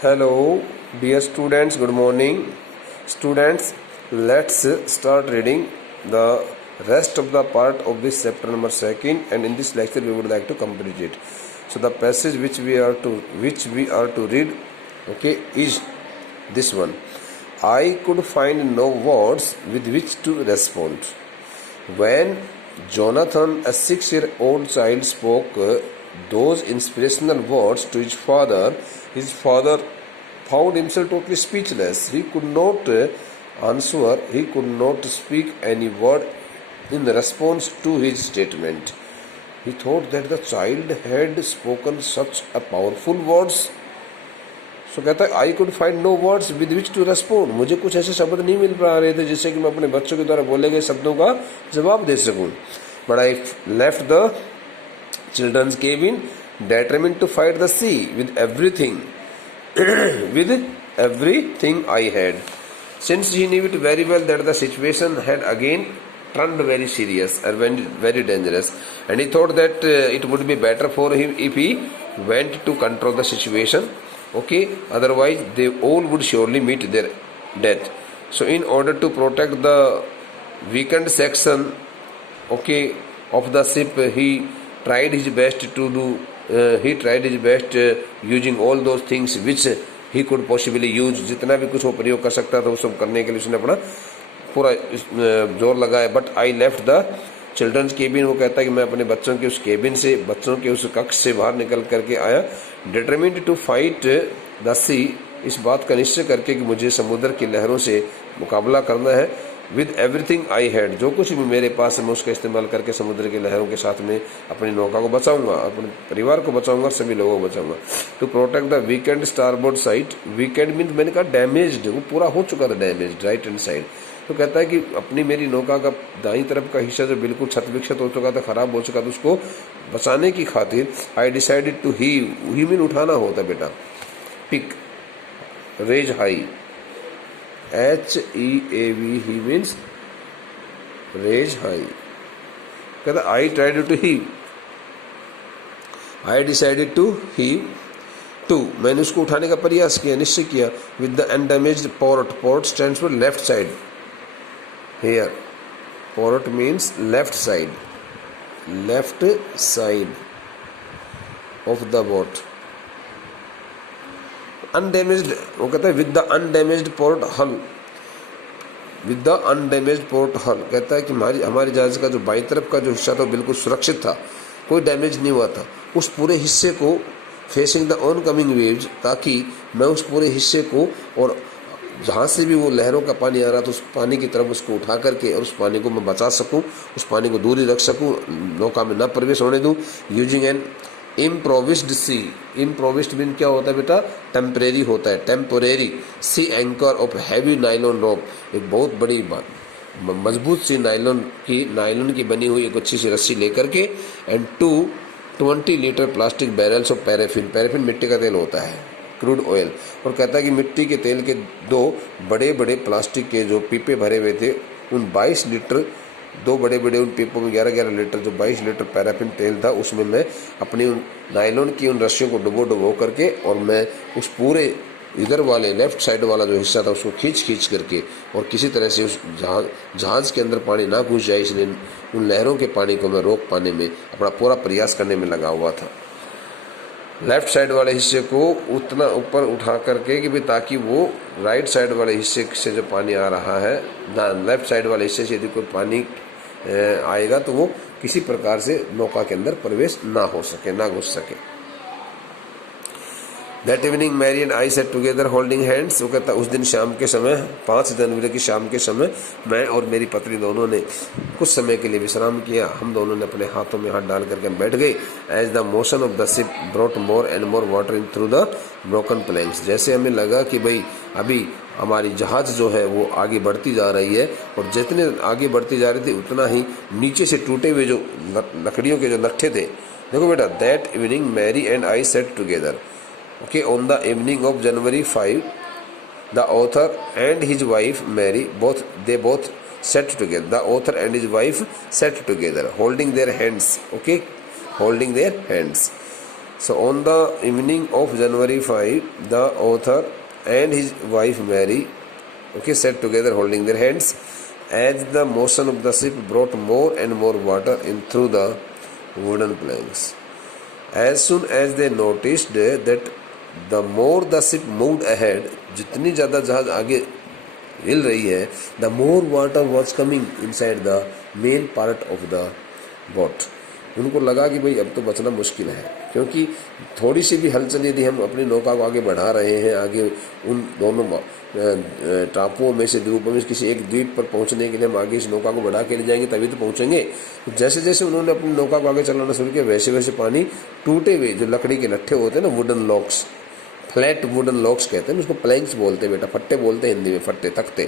Hello, dear students, good morning. Students, let's start reading the rest of the part of this chapter number 2nd, and in this lecture we would like to complete it. So the passage which we are to read, okay, is this one. I could find no words with which to respond. When Jonathan, a 6-year-old child, spoke those inspirational words to his father found himself totally speechless. He could not answer, he could not speak any word in response to his statement. He thought that the child had spoken such a powerful words. So कहता है I could find no words with which to respond, मुझे कुछ ऐसे शब्द नहीं मिल पा रहे थे जिससे कि मैं अपने बच्चों के द्वारा बोले गए शब्दों का जवाब दे सकूं. But I left the children's cabin determined to fight the sea with everything I had. Since he knew it very well that the situation had again turned very serious and very dangerous, and he thought that it would be better for him if he went to control the situation. Okay, otherwise they all would surely meet their death. So in order to protect the weakened section, okay, of the ship, he tried his best using all those things which he could possibly use. जितना भी कुछ वो प्रयोग कर सकता था वो सब करने के लिए उसने अपना पूरा जोर लगाया. But I left the children's cabin, वो कहता है कि मैं अपने बच्चों के उस केबिन से, बच्चों के उस कक्ष से बाहर निकल करके आया. डिटरमिन्ड टू फाइट द सी, इस बात का निश्चय करके कि मुझे समुद्र की लहरों से मुकाबला करना है. विद एवरीथिंग आई हैड, जो कुछ भी मेरे पास है मैं उसका इस्तेमाल करके समुद्र की लहरों के साथ में अपनी नौका को बचाऊंगा, अपने परिवार को बचाऊंगा, सभी लोगों को बचाऊंगा. To protect the weakened starboard side, weakened mean मैंने कहा डैमेज्ड, वो पूरा हो चुका था डैमेज्ड, राइट हैंड साइड. तो कहता है कि अपनी मेरी नौका का दाईं तरफ का हिस्सा जो बिल्कुल क्षत विक्षत हो चुका था, खराब हो चुका था, उसको बचाने की खातिर I decided to heave mean उठाना होता बेटा, pick, raise high, HEAV, heave means raise high. कहता I tried to heave, I decided to heave to, मैंने उसको उठाने का प्रयास किया, निश्चय किया. With the undamaged port, port stands for left side. Here port means left side of the boat. Undamaged, वो कहता है with the undamaged port hull, with the undamaged port hull. कहता है कि हमारे जहाज का जो बाईं तरफ का जो हिस्सा था बिल्कुल सुरक्षित था, कोई डैमेज नहीं हुआ था. उस पूरे हिस्से को facing the on coming waves, ताकि मैं उस पूरे हिस्से को, और जहाँ से भी वो लहरों का पानी आ रहा था उस पानी की तरफ उसको उठा करके और उस पानी को मैं बचा सकूँ, उस पानी को दूर ही रख सकूँ, नौका में न प्रवेश होने दूँ. Using an improvised sea, improvised mean क्या होता है बेटा, टेम्परेरी होता है, temporary sea anchor of heavy nylon rope, एक बहुत बड़ी मजबूत सी नायलॉन की बनी हुई एक अच्छी सी रस्सी लेकर के, and 20 litre plastic barrels of paraffin, paraffin मिट्टी का तेल होता है, क्रूड ऑयल. और कहता है कि मिट्टी के तेल के 2 बड़े बड़े प्लास्टिक के जो पीपे भरे हुए थे, उन 22 लीटर, 2 बड़े बड़े उन पीपों में 11 लीटर, जो 22 लीटर पैराफिन तेल था, उसमें मैं अपनी उन नायलॉन की उन रस्सियों को डुबो करके, और मैं उस पूरे इधर वाले लेफ्ट साइड वाला जो हिस्सा था उसको खींच करके, और किसी तरह से उस जहाज के अंदर पानी ना घुस जाए, इसलिए उन लहरों के पानी को मैं रोक पाने में अपना पूरा प्रयास करने में लगा हुआ था. लेफ्ट साइड वाले हिस्से को उतना ऊपर उठा करके कि भी ताकि वो राइट साइड वाले हिस्से से जो पानी आ रहा है, लेफ्ट साइड वाले हिस्से से यदि कोई पानी आएगा तो वो किसी प्रकार से नौका के अंदर प्रवेश ना हो सके, ना घुस सके. That evening Mary and I sat together holding hands, वो कहता उस दिन शाम के समय, 5 जनवरी की शाम के समय, मैं और मेरी पत्नी दोनों ने कुछ समय के लिए विश्राम किया. हम दोनों ने अपने हाथों में हाथ डाल करके बैठ गए. As the motion of the ship brought more and more water in through the broken planks, जैसे हमें लगा कि भाई अभी हमारी जहाज जो है वो आगे बढ़ती जा रही है, और जितने आगे बढ़ती जा रही थी उतना ही नीचे से टूटे हुए जो लकड़ियों के जो लट्ठे थे. देखो बेटा, that evening Mary and I sat together. Okay, on the evening of January 5, the author and his wife Mary both sat together. The author and his wife sat together, holding their hands. Okay, holding their hands. So on the evening of January 5, the author and his wife Mary, sat together holding their hands, as the motion of the ship brought more and more water in through the wooden planks. As soon as they noticed that the more the ship moved ahead, जितनी ज़्यादा जहाज आगे हिल रही है, the more water was coming inside the main part of the boat. उनको लगा कि भाई अब तो बचना मुश्किल है, क्योंकि थोड़ी सी भी हलचल यदि हम अपनी नौका को आगे बढ़ा रहे हैं, आगे उन दोनों टापुओं में से द्वीपों में किसी एक द्वीप पर पहुंचने के लिए हम आगे इस नौका को बढ़ा के ले जाएंगे तभी तो पहुंचेंगे। जैसे जैसे उन्होंने अपनी नौका को आगे चलाना शुरू किया, वैसे वैसे पानी टूटे हुए जो लकड़ी के लट्ठे होते हैं ना, wooden locks, flat wooden locks कहते हैं, उसको प्लैंक्स बोलते हैं बेटा, फट्टे बोलते हैं हिंदी में, फट्टे तख्ते।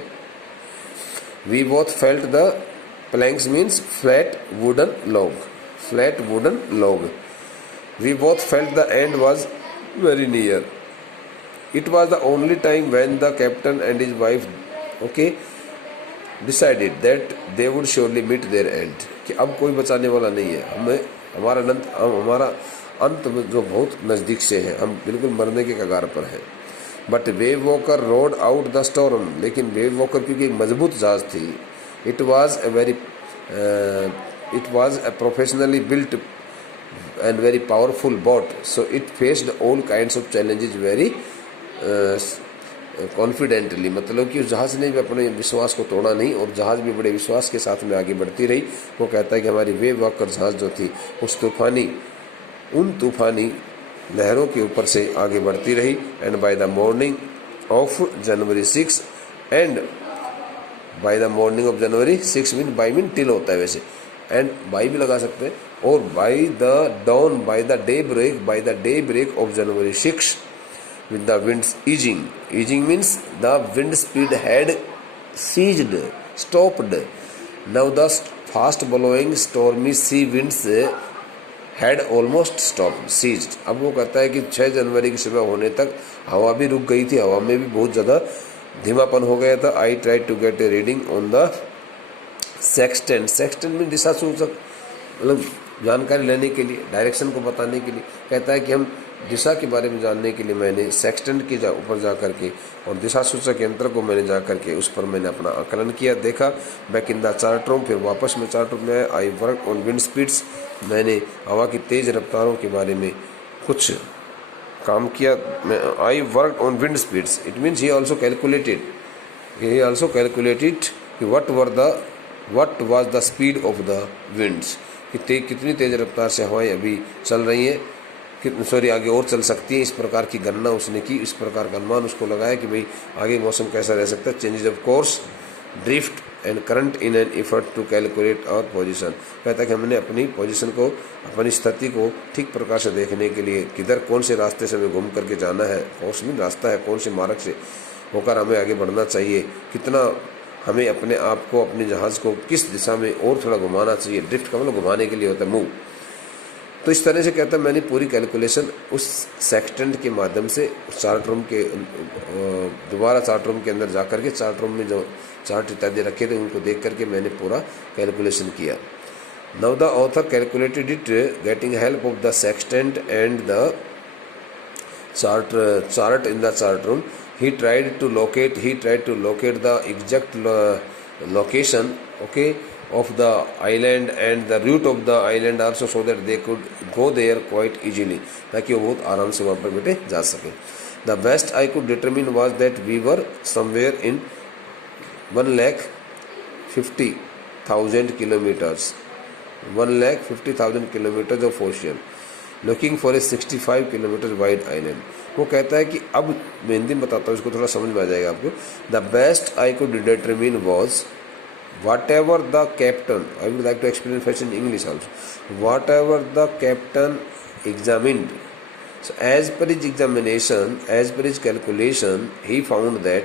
We both felt the planks means flat wooden log, flat wooden log. We both felt the end was very near. It was the only time when the captain and his wife decided that they would surely meet their end. कि अब कोई बचाने वाला नहीं है, हमारा अंत जो बहुत नज़दीक से है, हम बिल्कुल मरने के कगार पर हैं। But wave walker road out the storm, लेकिन वेव वॉकर क्योंकि एक मजबूत जहाज थी, it was a professionally built and very powerful boat, so it faced all kinds of challenges very confidently. मतलब कि उस जहाज ने भी अपने विश्वास को तोड़ा नहीं और जहाज भी बड़े विश्वास के साथ में आगे बढ़ती रही। वो कहता है कि हमारी वेव वॉकर जहाज जो थी उन तूफानी लहरों के ऊपर से आगे बढ़ती रही। And by the morning of January 6 and by the morning of January 6 mean by mean till होता है वैसे, एंड बाई भी लगा सकते हैं, और by the dawn by the day break of January 6 with the winds easing means the wind speed had stopped. Now the fast blowing stormy sea winds had almost ceased. अब वो कहता है कि 6 जनवरी की सुबह होने तक हवा भी रुक गई थी, हवा में भी बहुत ज़्यादा धीमापन हो गया था। I try to get a reading on the sextant में दिशा सूचक, मतलब जानकारी लेने के लिए, डायरेक्शन को बताने के लिए। कहता है कि हम दिशा के बारे में जानने के लिए मैंने सेक्सटेंट के ऊपर जा करके और दिशा सूचक यंत्र को मैंने जा करके उस पर मैंने अपना आकलन किया, देखा। Back in the chart room, फिर वापस में चार्ट रूम में आया। आई वर्क ऑन विंड स्पीड्स, मैंने हवा की तेज़ रफ्तारों के बारे में कुछ काम किया। I work on wind speeds, it means he also calculated कि what was the speed of the winds, कितनी तेज़ रफ्तार से हवाएं अभी चल रही हैं, आगे और चल सकती है। इस प्रकार की गणना उसने की, इस प्रकार का अनुमान उसको लगाया कि भाई आगे मौसम कैसा रह सकता है। Changes of course, drift and current in an effort to calculate our position. कहता है कि हमने अपनी पोजीशन को, अपनी स्थिति को ठीक प्रकार से देखने के लिए किधर कौन से रास्ते से हमें घूम करके जाना है, कौन सा रास्ता है, कौन से मार्ग से होकर हमें आगे बढ़ना चाहिए, कितना हमें अपने आप को, अपने जहाज़ को किस दिशा में और थोड़ा घुमाना चाहिए। ड्रिफ्ट का मतलब घुमाने के लिए होता है, मूव। तो इस तरह से कहता है मैंने पूरी कैलकुलेशन उस सेक्सटेंट के माध्यम से चार्ट रूम के दोबारा चार्ट रूम के अंदर जा कर के चार्ट रूम में जो चार्ट इत्यादि रखे थे उनको देख करके मैंने पूरा कैलकुलेशन किया। Now the author calculated it getting help of the sextant and the chart in the chart room. He tried to locate the exact location of the island and the route of the island also, so that they could go there quite easily, ताकि वो बहुत आराम से वहाँ पर बेटे जा सके। The best I could determine was that we were somewhere in 1,50,000 kilometers, 1,50,000 kilometers of ocean, looking for a 65 kilometers wide island। वो कहता है कि अब मैं हिंदी में बताता हूँ, इसको थोड़ा समझ में आ जाएगा आपको। The best I could determine was whatever the captain, I would like to explain first in English also, whatever the captain examined, so as per his examination, as per his calculation, he found that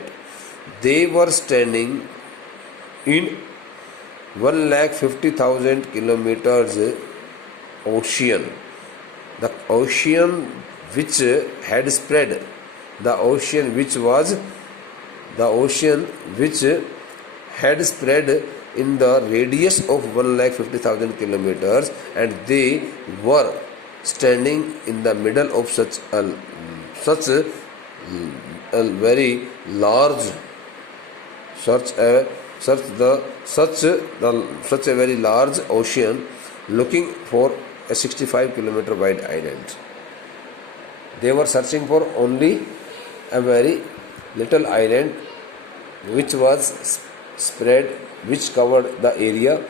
they were standing in 1,50,000 kilometers ocean, the ocean which had spread, the ocean which had spread in the radius of 1,50,000 kilometers, and they were standing in the middle of such a very large such a very large ocean, looking for a 65-kilometer wide island. They were searching for only a very little island which was spread, which covered the area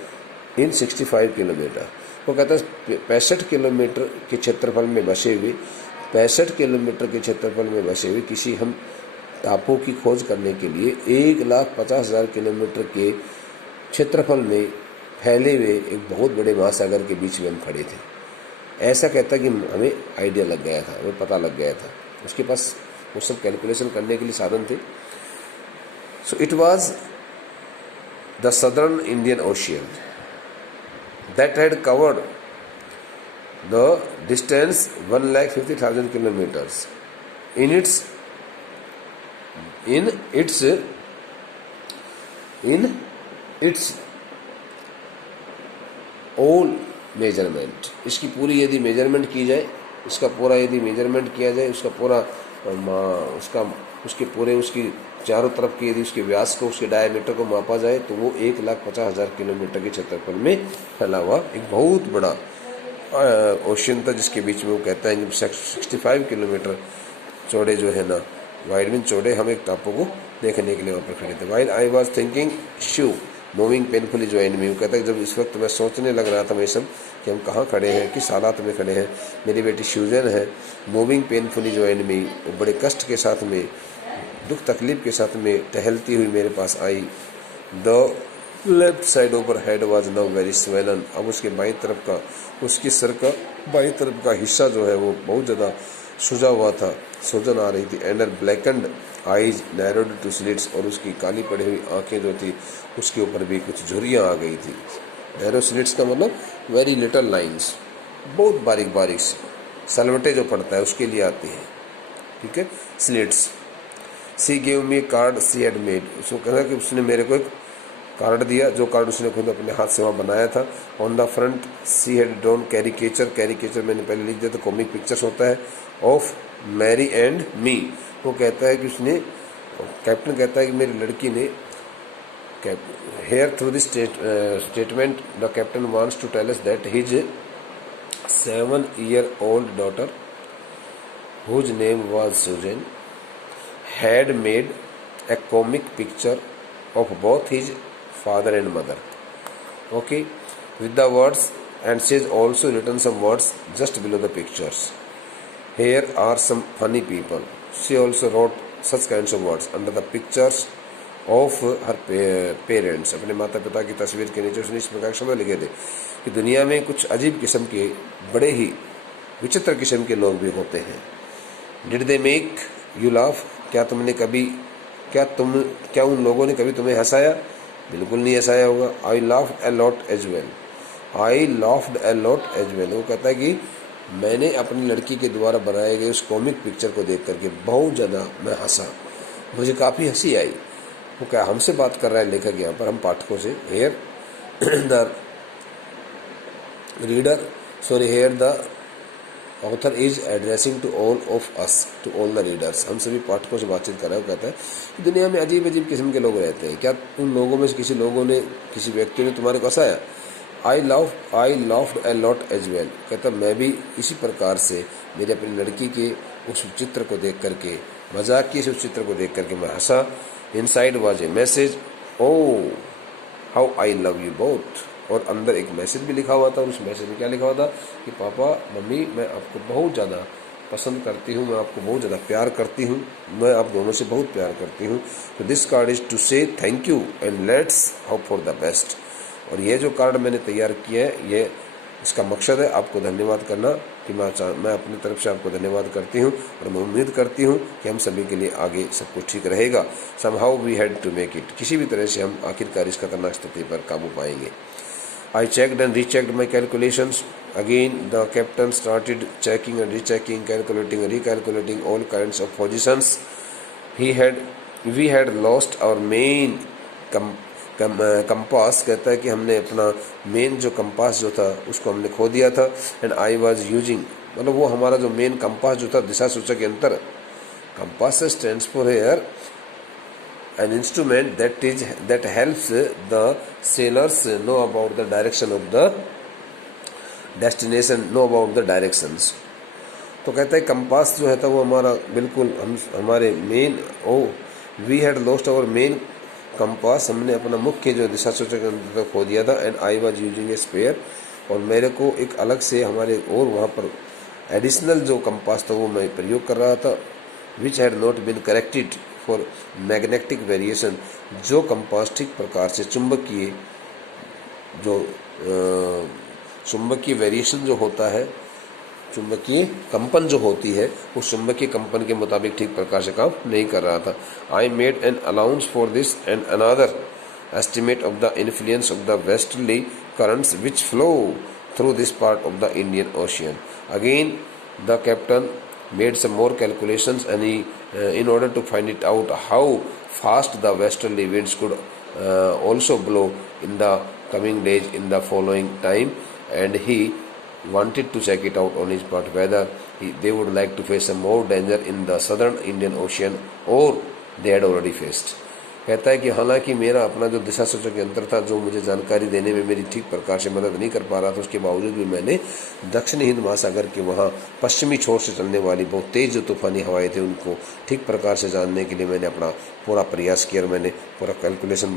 in 65 kilometre. वो कहता है 65 kilometre के क्षेत्रफल में बसे हुए 65 kilometre के क्षेत्रफल में बसे हुए किसी हम टापू की खोज करने के लिए 1,50,000 किलोमीटर के क्षेत्रफल में फैले हुए एक बहुत बड़े महासागर के बीच में हम खड़े थे। ऐसा कहता कि हमें आइडिया लग गया था, हमें पता लग गया था। उसके पास वो सब कैलकुलेशन करने के लिए साधन थे। So it was the southern Indian ocean that had covered the distance 1,50,000 kilometres in its all measurement. इसकी पूरी यदि मेजरमेंट की जाए, इसका पूरा यदि मेजरमेंट किया जाए, उसका पूरा उसकी चारों तरफ की यदि उसके व्यास को, उसके डायमीटर को मापा जाए तो वो 1,50,000 किलोमीटर के क्षेत्रफल में फैला हुआ एक बहुत बड़ा ओशियन था, जिसके बीच में वो कहता है कि 65 किलोमीटर चौड़े जो है ना, वाइड मीन चौड़े, हम एक टापू को देखने के लिए वहाँ पर खड़े थे। While I was thinking shoe moving painfully join me. वो कहता है जब इस वक्त मैं सोचने लग रहा था मैं सब कि हम कहाँ खड़े हैं, किस हालात में खड़े हैं, मेरी बेटी सूजन है, मूविंग पेनफुली ज्वाइन मी, बड़े कष्ट के साथ में, दुख तकलीफ के साथ में टहलती हुई मेरे पास आई। The left side over head was now very swollen. अब उसके बाईं तरफ का, उसकी सर का बाईं तरफ का हिस्सा जो है वो बहुत ज़्यादा सूजा हुआ था, सूजन आ रही थी। And blackened eyes narrowed to slits, और उसकी काली पड़ी हुई आंखें जो थी उसके ऊपर भी कुछ झुर्रियाँ आ गई थी। नैरो स्लिट्स का मतलब वेरी लिटल लाइंस, बहुत बारीक बारीक सलवटे जो पड़ता है उसके लिए आती है, ठीक है, slits. C gave me card she had made. उसको कहा कि उसने मेरे को एक कार्ड दिया, जो कार्ड उसने खुद अपने हाथ से वहाँ बनाया था। On the front she had drawn caricature, caricature मैंने पहले लिख दिया था, कॉमिक पिक्चर्स होता है, ऑफ मैरी एंड मी। वो कहता है कि उसने, कैप्टन कहता है कि मेरी लड़की ने, here through this statement the captain wants to tell us that his 7-year-old daughter, whose name was Susan, had made a comic picture of both his father and mother. Okay, with the words, and she has also written some words just below the pictures. Here are some funny people. She also wrote such kinds of words under the pictures of her parents. अपने माता पिता की तस्वीर के नीचे उसने इस प्रकार के शब्द लिखे थे कि दुनिया में कुछ अजीब किस्म के, बड़े ही विचित्र किस्म के लोग भी होते हैं। Did they make you laugh? क्या उन लोगों ने कभी तुम्हें हंसाया? बिल्कुल नहीं हंसाया होगा। I laughed a lot as well. वो कहता है कि मैंने अपनी लड़की के द्वारा बनाए गए उस कॉमिक पिक्चर को देख करके बहुत ज़्यादा मैं हंसा, मुझे काफ़ी हंसी आई। वो क्या हमसे बात कर रहा है लेखक यहाँ पर, हम पाठकों से। Here the author is addressing to all of us, to all the readers. हम सभी पाठकों से बातचीत कर रहा है। वो कहता है कि दुनिया में अजीब अजीब किस्म के लोग रहते हैं, क्या उन लोगों में से किसी व्यक्ति ने तुम्हारे को हंसाया? I laughed a lot as well. कहता मैं भी इसी प्रकार से मेरी अपनी लड़की के उस चित्र को देख करके, मजाक की उस चित्र को देख करके मैं हंसा। Inside was a message, oh how I love you both. और अंदर एक मैसेज भी लिखा हुआ था, और उस मैसेज में क्या लिखा हुआ था कि पापा मम्मी मैं आपको बहुत ज़्यादा पसंद करती हूँ, मैं आपको बहुत ज़्यादा प्यार करती हूँ, मैं आप दोनों से बहुत प्यार करती हूँ। तो दिस कार्ड इज़ टू से thank you and let's hope for the best. और ये जो कार्ड मैंने तैयार किया है, ये इसका मकसद है आपको धन्यवाद करना, कि मैं अपनी तरफ से आपको धन्यवाद करती हूँ, और मैं उम्मीद करती हूँ कि हम सभी के लिए आगे सब कुछ ठीक रहेगा। Somehow we had to make it. किसी भी तरह से हम आखिरकार इस खतरनाक स्थिति पर काबू पाएंगे। I checked and rechecked my calculations. Again, the captain started checking and rechecking, calculating and recalculating all kinds of positions. We had lost our main compass। कहता है कि हमने अपना मेन जो कंपास जो था उसको हमने खो दिया था। And I was using मतलब वो हमारा जो मेन कंपास जो था, दिशा सूचक यंत्र, compass stands for here an instrument that helps the sailors know about the direction of the destination, know about the directions। तो कहता है कंपास जो है था वो हमारा बिल्कुल हमारे main we had lost our main compass, हमने अपना मुख्य जो दिशा सूचक खो दिया था। And I was using a spare, और मेरे को एक अलग से हमारे और वहाँ पर एडिशनल जो कंपास था वो मैं प्रयोग कर रहा था। Which had not been corrected for magnetic variation, जो कंपास ठीक प्रकार से चुंबकीय वेरिएशन जो होता है, चुंबकीय कंपन जो होती है, उस चुंबकीय कंपन के मुताबिक ठीक प्रकार से काम नहीं कर रहा था। I made an allowance for this and another estimate of the influence of the westerly currents which flow through this part of the Indian Ocean. Again, the captain made some more calculations and he, in order to find it out how fast the westerly winds could also blow in the coming days in the following time, and he wanted to check it out on his part whether they would like to face some more danger in the southern Indian Ocean or they had already faced। कहता है कि हालांकि मेरा अपना जो दिशा सूचक यंत्र था, जो मुझे जानकारी देने में मेरी ठीक प्रकार से मदद नहीं कर पा रहा था, उसके बावजूद भी मैंने दक्षिण हिंद महासागर के वहाँ पश्चिमी छोर से चलने वाली बहुत तेज़ जो तूफानी हवाएं थे उनको ठीक प्रकार से जानने के लिए मैंने अपना पूरा प्रयास किया और मैंने पूरा कैलकुलेशन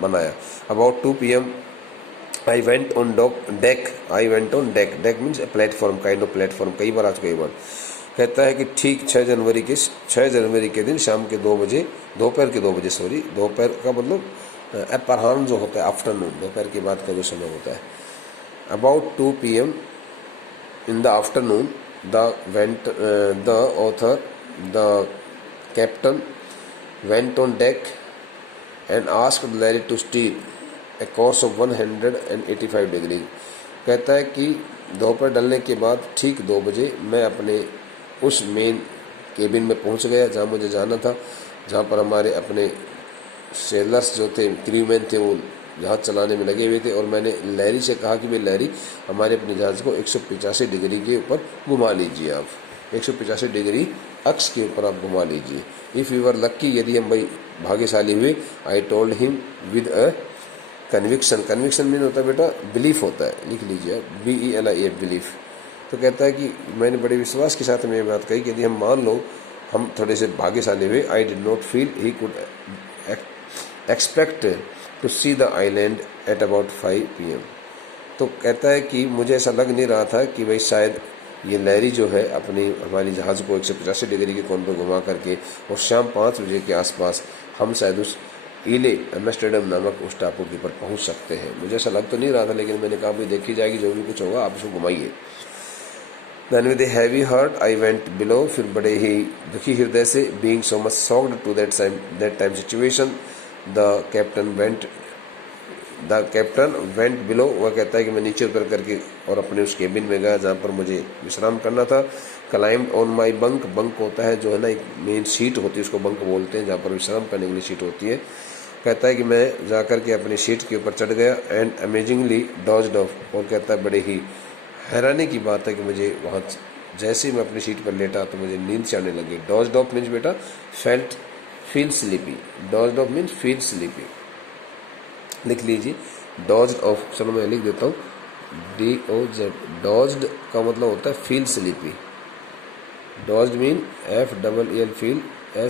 बनाया। About 2 PM I went on deck. Deck means a platform, kind of platform, कई बार आज कई बार। कहता है कि ठीक 6 जनवरी के दिन शाम के 2 बजे, दोपहर के 2 बजे, दोपहर का मतलब अपराह्न जो होता है, आफ्टरनून, दोपहर के बाद का जो समय होता है। About 2 PM in the afternoon the author the captain went on deck and asked Larry to steer a course of 185 degree. कहता है कि दोपहर डलने के बाद ठीक 2 बजे मैं अपने उस मेन केबिन में पहुंच गया जहां मुझे जाना था, जहां पर हमारे अपने सेलर्स जो थे, क्रूमैन थे, वो जहाज चलाने में लगे हुए थे। और मैंने लहरी से कहा कि भाई लहरी, हमारे अपने जहाज को 185 डिग्री के ऊपर घुमा लीजिए, आप 185 डिग्री अक्ष के ऊपर आप घुमा लीजिए। इफ़ यू आर लक्की, यदि हम भाई भाग्यशाली हुए, I told him with a conviction mean होता है बेटा बिलीफ होता है, लिख लीजिए BELIF बिलीफ। तो कहता है कि मैंने बड़े विश्वास के साथ में ये बात कही कि यदि हम मान लो हम थोड़े से भाग्यशाली हुए, I did not feel he could expect to see the island at about 5 PM। तो कहता है कि मुझे ऐसा लग नहीं रहा था कि भाई शायद ये लहरी जो है अपनी हमारी जहाज़ को 185 डिग्री के कोण पर घुमा करके और शाम 5 बजे के आसपास हम शायद उस इले एम्स्टर्डम नामक उस टापू के ऊपर पहुंच सकते हैं। मुझे ऐसा लग तो नहीं रहा था, लेकिन मैंने कहा भाई देखी जाएगी, जो भी कुछ होगा आप उसको घुमाइए। Then with a heavy heart I went below, फिर बड़े ही दुखी हृदय से, being so much shocked to that time situation, the captain went below। वह कहता है कि मैं नीचे उतर करके और अपने उस केबिन में गया जहाँ पर मुझे विश्राम करना था। क्लाइम्ड ऑन माई बंक होता है जो है ना, एक मेन सीट होती है, उसको बंक बोलते हैं, जहाँ पर विश्राम करने के लिए सीट होती है। कहता है कि मैं जाकर के अपनी सीट के ऊपर चढ़ गया एंड अमेजिंगली डॉज्ड ऑफ। और कहता है बड़े ही हैरानी की बात है कि मुझे वहाँ जैसे ही मैं अपनी सीट पर लेटा तो मुझे नींद से आने लगी। डॉज्ड ऑफ मीन्स बेटा feel sleepy, dozed off means feel sleepy, लिख लीजिए डॉज्ड ऑफ। चलो मैं लिख देता हूँ DOZ। डॉज्ड का मतलब होता है feel sleepy. Dozed mean FEEL feel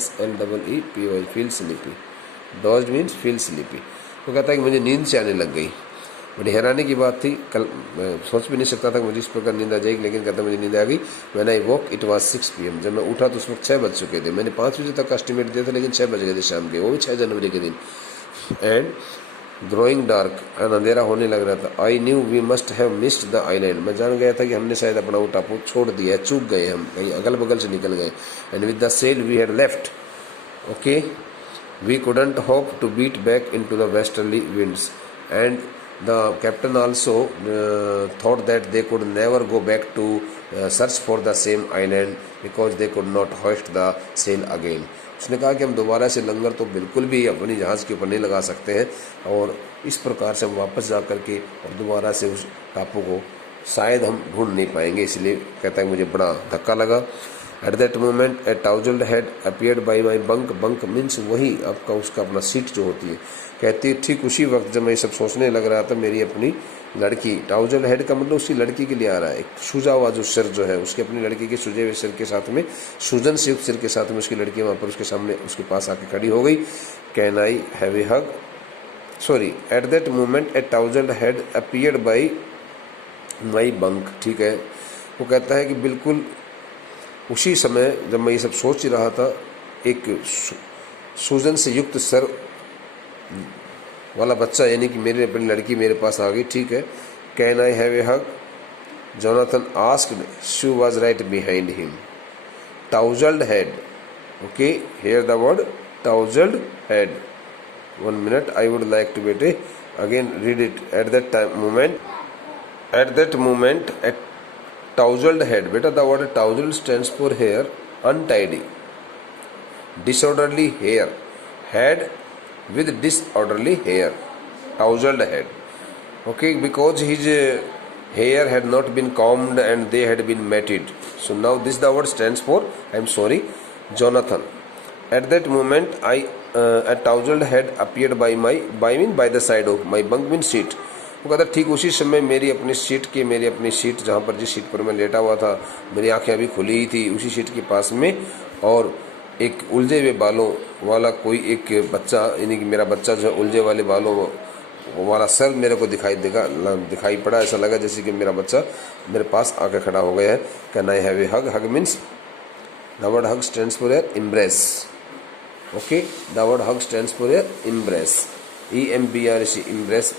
SLEEPY feel sleepy. Dozed means feel sleepy. तो कहता है कि मुझे नींद से आने लग गई। बड़ी हैरानी की बात थी, कल मैं सोच भी नहीं सकता था कि मुझे इस प्रकार नींद आ जाएगी, लेकिन कहता मुझे नींद आ गई। When I walk it was 6 PM। जब मैं उठा तो उस वक्त 6 बज चुके थे। मैंने 5 बजे तक का एस्टिमेट दिया था, लेकिन 6 बज गए थे शाम के, वो भी 6 जनवरी के दिन। एंड ग्रोइंग डार्क, अंधेरा होने लग रहा था। I knew we must have missed the island. मैं जान गया था कि हमने शायद अपना वो टापू छोड़ दिया है, चूक गए, हम कहीं अगल बगल से निकल गए। And with the sail we had left, okay, we couldn't hope to beat back in to the westerly winds. And the captain also thought that they could never go back to search for the same island because they could not hoist the sail again। उसने कहा कि हम दोबारा से लंगर तो बिल्कुल भी अपनी जहाज़ के ऊपर नहीं लगा सकते हैं, और इस प्रकार से हम वापस जा कर के और दोबारा से उस टापू को शायद हम ढूंढ नहीं पाएंगे, इसलिए कहता है मुझे बड़ा धक्का लगा। At that moment a tousled head appeared by my bunk. Bunk means वही आपका उसका अपना सीट जो होती है। कहती है ठीक उसी वक्त जब मैं ये सब सोचने लग रहा था, मेरी अपनी लड़की, टाउजल्ड हेड का मतलब उसकी लड़की के लिए आ रहा है, एक सूजा हुआ जो सिर जो है उसकी अपनी लड़की के सूजे हुए सिर के साथ में, सूजन से युक्त सिर के साथ में उसकी लड़की वहाँ पर उसके सामने उसके पास आके खड़ी हो गई। Can I have a hug, sorry, at that moment a tousled head appeared by my bunk. ठीक है, वो कहता है कि बिल्कुल उसी समय जब मैं ये सब सोच रहा था, एक सूजन से युक्त सर वाला बच्चा यानी कि मेरी अपनी लड़की मेरे पास आ गई। ठीक है, can I have a hug, Jonathan asked, she was right behind him. Tousled head, okay, hear the word tousled head. 1 minute, I would like to बेटे again read it. At that moment, a tousled head. बेटा the word tousled stands for hair, untidy, disorderly hair, head with disorderly hair, tousled head. Okay, because his hair had not been combed and they had been matted. So now this the word stands for, I am sorry, Jonathan. At that moment, a tousled head appeared by the side of my bunk means seat. वो कहता ठीक उसी समय मेरी अपनी seat जहाँ पर जिस सीट पर मैं लेटा हुआ था, मेरी आंखें अभी खुली ही थी, उसी सीट के पास में, और एक उलझे हुए बालों वाला कोई एक बच्चा, यानी कि मेरा बच्चा जो उलझे वाले बालों वाला सर मेरे को दिखाई पड़ा। ऐसा लगा जैसे कि मेरा बच्चा मेरे पास आकर खड़ा हो गया है। Can I have a hug, hug means the word hug stands for embrace. Okay, the word hug stands for embrace, EMBRAC, embrace,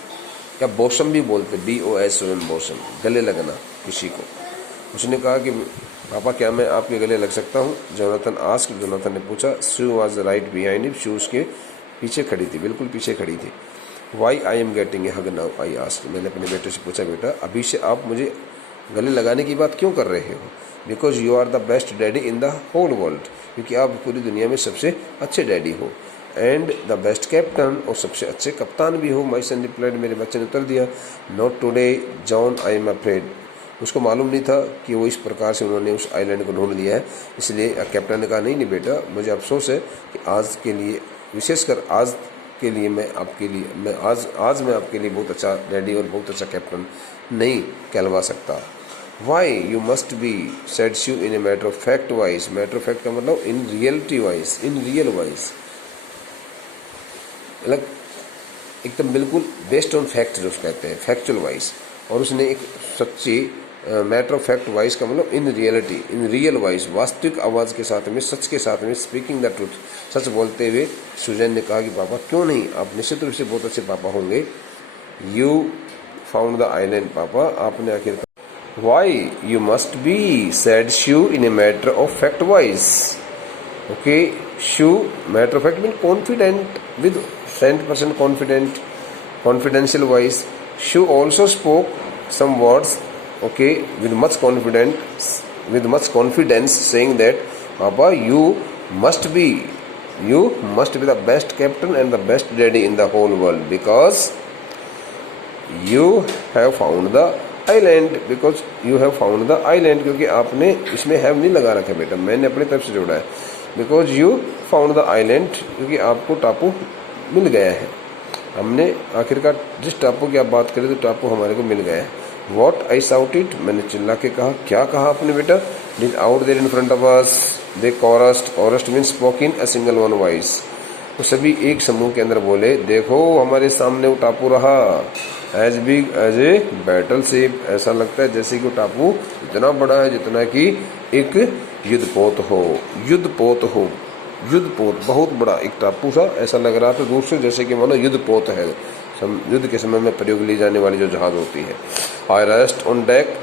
या बोसम भी बोलते, BOSM, बोसम, गले लगना किसी को। उसने कहा कि पापा क्या मैं आपके गले लग सकता हूँ? जोनाथन आस्क्ड, जोनाथन ने पूछा। She was right behind him, she उसके पीछे खड़ी थी, बिल्कुल पीछे खड़ी थी। Why I am getting a hug now, I asked, मैंने अपने बेटे से पूछा, बेटा अभी से आप मुझे गले लगाने की बात क्यों कर रहे हो? Because you are the best daddy in the whole world, क्योंकि आप पूरी दुनिया में सबसे अच्छे डैडी हो। एंड द बेस्ट कैप्टन, और सबसे अच्छे कप्तान भी हो। माई सन रिप्लाइड, मेरे बच्चे ने उत्तर दिया। Not today John, I am afraid. उसको मालूम नहीं था कि वो इस प्रकार से उन्होंने उस आइलैंड को ढूंढ लिया है, इसलिए कैप्टन ने कहा नहीं बेटा, मुझे अफसोस है कि आज के लिए, विशेषकर आज के लिए मैं आपके लिए बहुत अच्छा डैडी और बहुत अच्छा कैप्टन नहीं कहलवा सकता। Why you must be said she in a matter of fact wise. Matter of fact का मतलब in reality wise, in real wise, अलग एकदम बिल्कुल बेस्ड ऑन फैक्ट जो कहते हैं, फैक्चुअल वाइज। और उसने एक सच्ची, मैटर ऑफ फैक्ट वाइज का मतलब in reality, in real wise, वास्तविक आवाज़ के साथ में, सच के साथ में, स्पीकिंग द ट्रूथ, सच बोलते हुए सुजैन ने कहा कि पापा क्यों नहीं, आप निश्चित रूप से बहुत अच्छे पापा होंगे। यू फाउंड द आइलैंड, पापा आपने आखिर। Why you must be said shoe in a matter of fact wise. Okay, shoe matter of fact mean confident, with 100% confident, confidential voice. She also spoke some words, okay, with much confidence, saying that, Papa, you must be the best captain and the best daddy in the whole world, because you have found the island, क्योंकि आपने इसमें have नहीं लगा रखा बेटा, मैंने अपनी तरफ से जोड़ा है। Because you found the island, क्योंकि आपको टापू मिल गया है। हमने आखिरकार जिस टापू की आप बात करें तो टापू हमारे को मिल गया है। वॉट आई शाउटेड, मैंने चिल्ला के कहा। क्या कहा आपने बेटा? Did out there in front of us they chorused means spoke in a single one voice. तो सभी एक समूह के अंदर बोले, देखो हमारे सामने वो टापू रहा, as big as a battle ship, ऐसा लगता है जैसे कि वो टापू इतना बड़ा है जितना कि एक युद्धपोत, बहुत बड़ा एक टापू सा ऐसा लग रहा था दूर से, जैसे कि मानो युद्धपोत है, युद्ध के समय में प्रयोग ली जाने वाली जो जहाज होती है। I rushed on deck,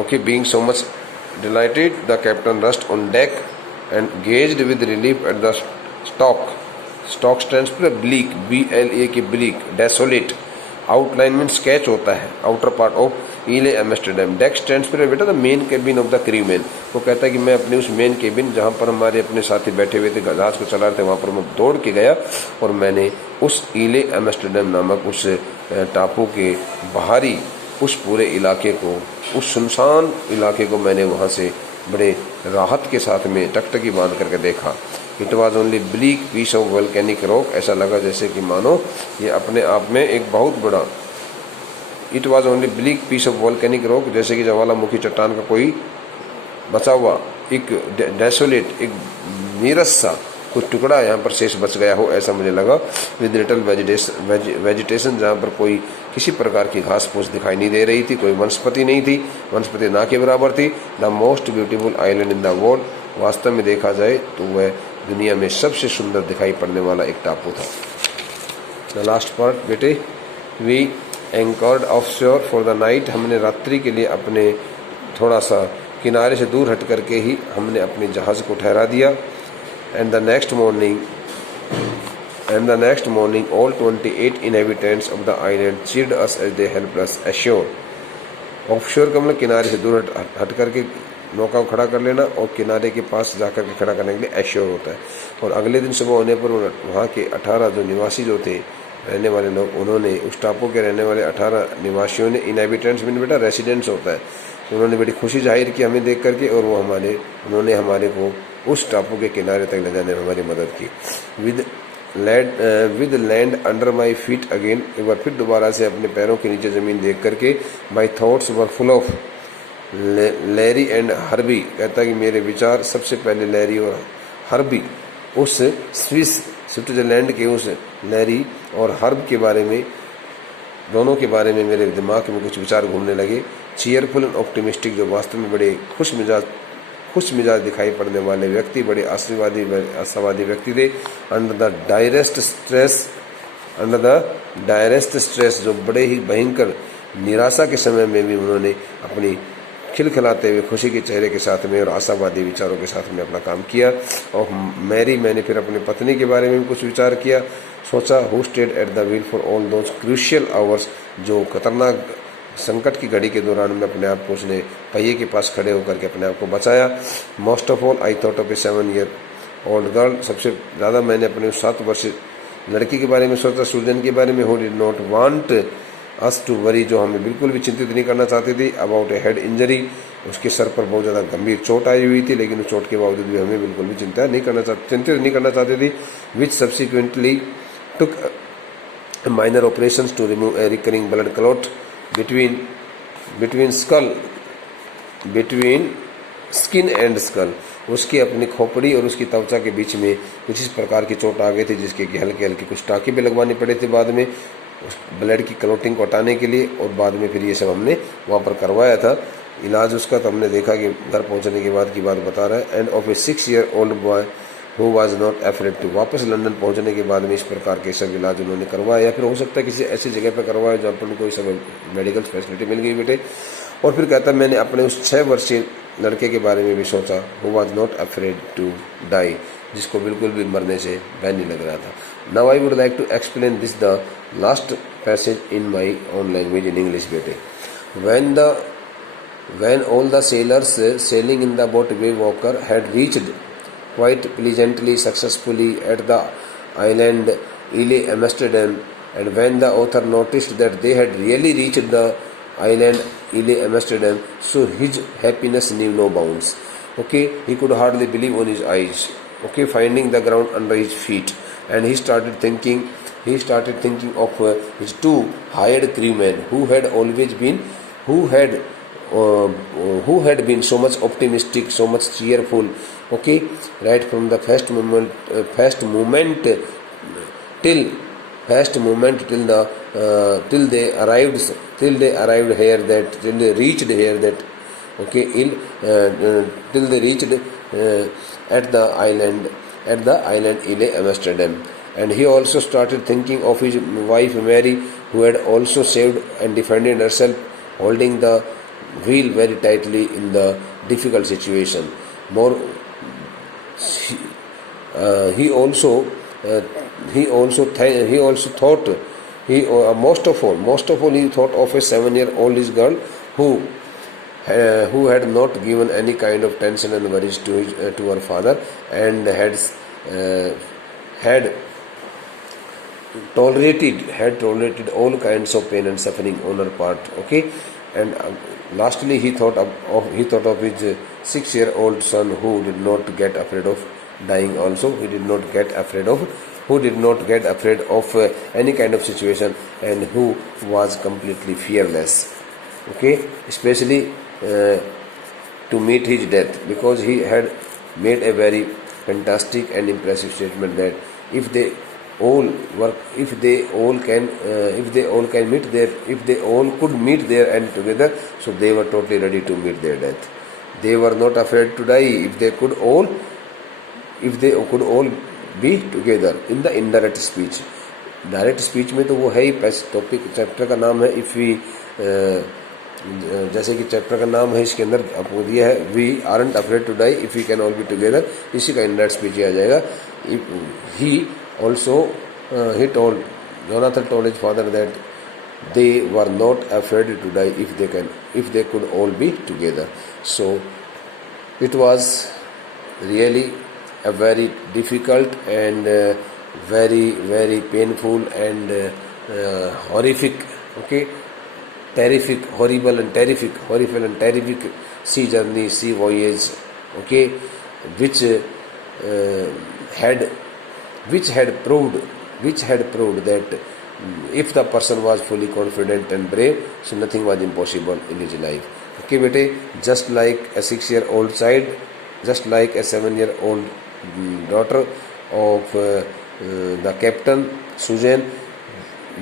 okay, being so much delighted, the captain rushed on deck and gazed with relief at the stark stands for bleak, BLA की bleak, desolate, outline mean sketch होता है, आउटर पार्ट ऑफ ईले Amsterdam. Deck stands पर बेटा the main cabin of the crewman. वो कहता है कि मैं अपने उस मेन केबिन जहाँ पर हमारे अपने साथी बैठे हुए थे, जहाज को चला रहे थे, वहाँ पर मैं दौड़ के गया और मैंने उस ईले एम्स्टरडैम नामक उस टापू के बाहरी उस पूरे इलाके को, उस सुनसान इलाके को मैंने वहाँ से बड़े राहत के साथ में टकटकी बांध करके देखा। It was only bleak piece of volcanic rock, ऐसा लगा जैसे कि मानो ये अपने आप में एक बहुत बड़ा, it was only bleak piece of volcanic rock, जैसे कि ज्वालामुखी चट्टान का कोई बचा हुआ एक डेसोलेट, एक नीरस सा कुछ टुकड़ा यहाँ पर शेष बच गया हो, ऐसा मुझे लगा। विद लिटल वेजिटेशन, जहाँ पर कोई किसी प्रकार की घास फूस दिखाई नहीं दे रही थी, कोई वनस्पति नहीं थी, वनस्पति ना के बराबर थी। The most beautiful island in the world, वास्तव में देखा जाए तो वह दुनिया में सबसे सुंदर दिखाई पड़ने वाला एक टापू था। द लास्ट पार्ट बेटे, we anchored off shore for the night, हमने रात्रि के लिए अपने थोड़ा सा किनारे से दूर हट करके ही हमने अपने जहाज़ को ठहरा दिया। And the next morning, all 28 inhabitants of the island cheered us as they helped us ashore. Offshore का मतलब किनारे से दूर हट करके नौका को खड़ा कर लेना, और किनारे के पास जाकर के खड़ा करने के लिए एश्योर होता है। और अगले दिन सुबह होने पर वहाँ के 18 जो निवासी जो थे, रहने वाले लोग, उन्होंने, उस टापू के रहने वाले 18 निवासियों ने, इनहेबिटेंट्स में बेटा रेसिडेंट्स होता है, तो उन्होंने बड़ी खुशी जाहिर की हमें देख करके, और वो उन्होंने हमारे को उस टापू के किनारे तक ले जाने में हमारी मदद की। With land under my feet again, एक बार फिर दोबारा से अपने पैरों के नीचे ज़मीन देख करके, my thoughts were full of Larry and Herbie, कहता कि मेरे विचार सबसे पहले लैरी और हर्बी, उस स्विट्जरलैंड के उस लैरी और हर्ब के बारे में, दोनों के बारे में मेरे दिमाग में कुछ विचार घूमने लगे। चीयरफुल एंड ऑप्टिमिस्टिक, जो वास्तव में बड़े खुश मिजाज दिखाई पड़ने वाले व्यक्ति, बड़े आशावादी व्यक्ति थे। अंडर द डायरेस्ट स्ट्रेस, जो बड़े ही भयंकर निराशा के समय में भी उन्होंने अपनी खिलखिलाते हुए खुशी के चेहरे के साथ में और आशावादी विचारों के साथ में अपना काम किया। और मैंने फिर अपनी पत्नी के बारे में भी कुछ विचार किया, सोचा, who stayed at the wheel for all those crucial hours, जो खतरनाक संकट की घड़ी के दौरान में अपने आप को उसने पहिए के पास खड़े होकर के अपने आप को बचाया। Most of all I thought of A 7 year old girl, सबसे ज़्यादा मैंने अपने 7 वर्षीय लड़की के बारे में सोचा, सुजन के बारे में, who did not want us to worry, जो हमें बिल्कुल भी चिंतित नहीं करना चाहती थी, अबाउट ए हेड इंजरी, उसके सर पर बहुत ज़्यादा गंभीर चोट आई हुई थी, लेकिन उस चोट के बावजूद भी हमें बिल्कुल भी चिंतित नहीं करना चाहती थी। Which subsequently took minor operations to remove a recurring blood clot between skin and skull, उसकी अपनी खोपड़ी और उसकी त्वचा के बीच में कुछ इस प्रकार की चोट आ गई थी, जिसके कि हल्के हल्के कुछ टाँके भी लगवाने पड़े थे बाद में उस ब्लड की क्लॉटिंग को हटाने के लिए। और बाद में फिर ये सब हमने वहाँ पर करवाया था इलाज उसका। तो हमने देखा कि घर पहुँचने के बाद की बात बता रहा है। And of a 6 year old boy who was not afraid to, वापस लंदन पहुंचने के बाद में इस प्रकार के सब इलाज उन्होंने करवाया, या फिर हो सकता है किसी ऐसी जगह पर करवाया जहाँ पर उनको सब मेडिकल फैसिलिटी मिल गई बेटे। और फिर कहता मैंने अपने उस 6 वर्षीय लड़के के बारे में भी सोचा, who was not afraid to die, जिसको बिल्कुल भी मरने से भय नहीं लग रहा था। Now I would like to explain this the last passage in my own language in English बेटे। When all the sailors sailing in the boat Waywalker had reached quite pleasantly successfully at the island Ile Amsterdam, and when the author noticed that they had really reached the island Ile Amsterdam, so his happiness knew no bounds. Okay, he could hardly believe on his eyes. Okay, finding the ground under his feet, and he started thinking of his 2 hired crewmen who had been so much optimistic, so much cheerful, okay, right from the first moment till they reached here, okay, till they reached at the island Ile Amsterdam. And he also started thinking of his wife Mary, who had also saved and defended herself, holding the wheel very tightly in the difficult situation. Most of all he thought of a 7-year-old girl who had not given any kind of tension and worries to her father, and had tolerated all kinds of pain and suffering on her part. Okay, and lastly he thought of his 6-year-old son who did not get afraid of dying. Also, he did not get afraid of any kind of situation, and who was completely fearless. Okay, especially to meet his death, because he had made a very fantastic and impressive statement that if they all could meet their end together, so they were totally ready to meet their death. They were not afraid to die if they could all be together. In the indirect speech, direct speech में तो वो है ही, topic chapter का नाम है if we, जैसे कि chapter का नाम है, इसके अंदर आपको दिया है we aren't afraid to die if we can all be together, इसी का इनडायरेक्ट स्पीच आ जाएगा. He also Jonathan told his father that they were not afraid to die if they could all be together. So it was really a very difficult and very, very painful and horrific, okay, terrific, horrible and terrific sea journey, sea voyage, okay, which had proved that if the person was fully confident and brave, so nothing was impossible in his life. Okay, bete, just like a 6-year-old child, just like a 7-year-old daughter of the captain Susan,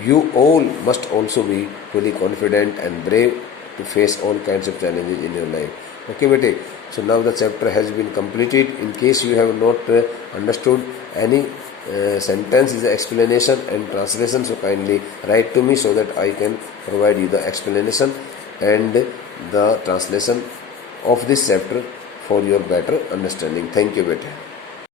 you all must also be fully confident and brave to face all kinds of challenges in your life. Okay, bete. So now the chapter has been completed. In case you have not understood any sentence, is the explanation and translation, so kindly write to me so that I can provide you the explanation and the translation of this chapter for your better understanding. Thank you, beta.